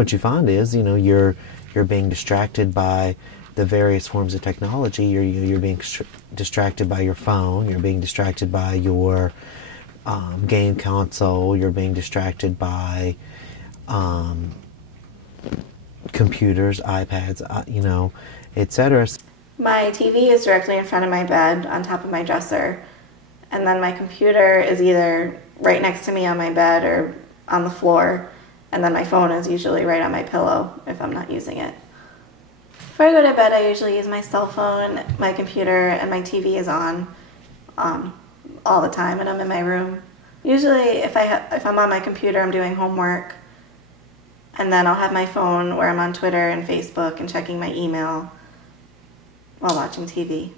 what you find is, you're being distracted by the various forms of technology. You're being distracted by your phone. You're being distracted by your game console. You're being distracted by computers, iPads, etc. My TV is directly in front of my bed on top of my dresser, and then my computer is either right next to me on my bed or on the floor, and then my phone is usually right on my pillow if I'm not using it. Before I go to bed, I usually use my cell phone, my computer, and my TV is on all the time, and I'm in my room. Usually, if I'm on my computer, I'm doing homework, and then I'll have my phone where I'm on Twitter and Facebook and checking my email while watching TV.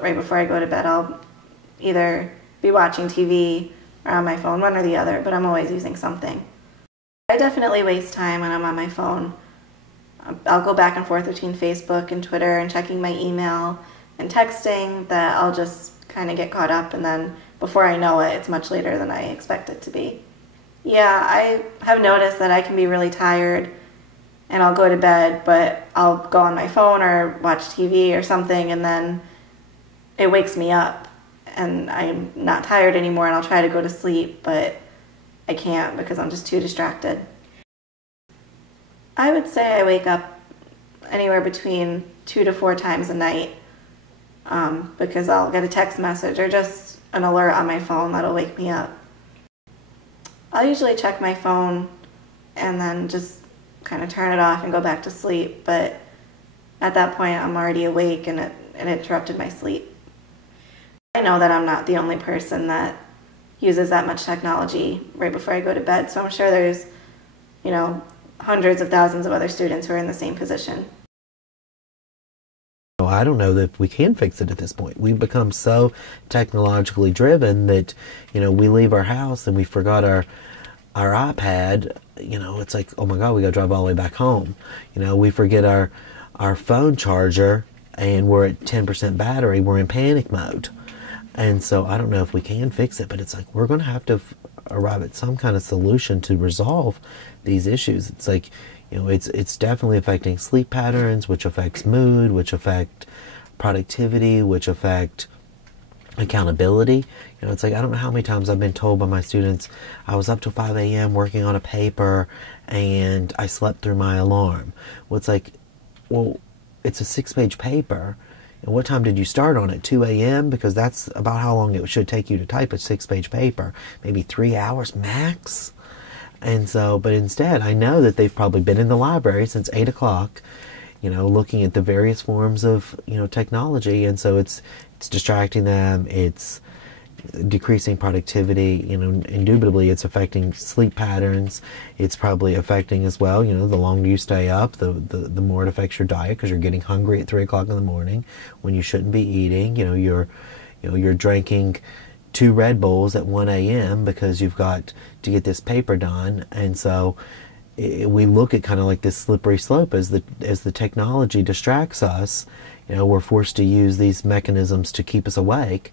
Right before I go to bed, I'll either be watching TV or on my phone, one or the other, but I'm always using something. I definitely waste time when I'm on my phone. I'll go back and forth between Facebook and Twitter and checking my email and texting that I'll just kind of get caught up, and then before I know it, it's much later than I expect it to be. Yeah, I have noticed that I can be really tired and I'll go to bed, but I'll go on my phone or watch TV or something, and then it wakes me up and I'm not tired anymore, and I'll try to go to sleep, but I can't because I'm just too distracted. I would say I wake up anywhere between 2 to 4 times a night because I'll get a text message or just an alert on my phone that'll wake me up. I'll usually check my phone and then just kind of turn it off and go back to sleep, but at that point I'm already awake and it interrupted my sleep. I know that I'm not the only person that uses that much technology right before I go to bed, so I'm sure there's, hundreds of thousands of other students who are in the same position. I don't know that we can fix it at this point. We've become so technologically driven that, we leave our house and we forgot our iPad. It's like, oh my God, we got to drive all the way back home. We forget our phone charger and we're at 10% battery. We're in panic mode. And so I don't know if we can fix it, but it's like we're going to have to arrive at some kind of solution to resolve these issues. It's like, it's definitely affecting sleep patterns, which affects mood, which affect productivity, which affect accountability. It's like, I don't know how many times I've been told by my students, I was up till 5 a.m. working on a paper and I slept through my alarm. Well, it's like, it's a 6-page paper. And what time did you start on it? 2 a.m.? Because that's about how long it should take you to type a 6-page paper. Maybe 3 hours max. And so, but instead, I know that they've probably been in the library since 8 o'clock, looking at the various forms of, technology. And so it's distracting them. It's decreasing productivity. Indubitably, it's affecting sleep patterns. It's probably affecting as well, the longer you stay up, the more it affects your diet, because you're getting hungry at 3 o'clock in the morning when you shouldn't be eating. You're drinking 2 Red Bulls at 1 a.m. because you've got to get this paper done. And so we look at kind of like this slippery slope as the technology distracts us. We're forced to use these mechanisms to keep us awake.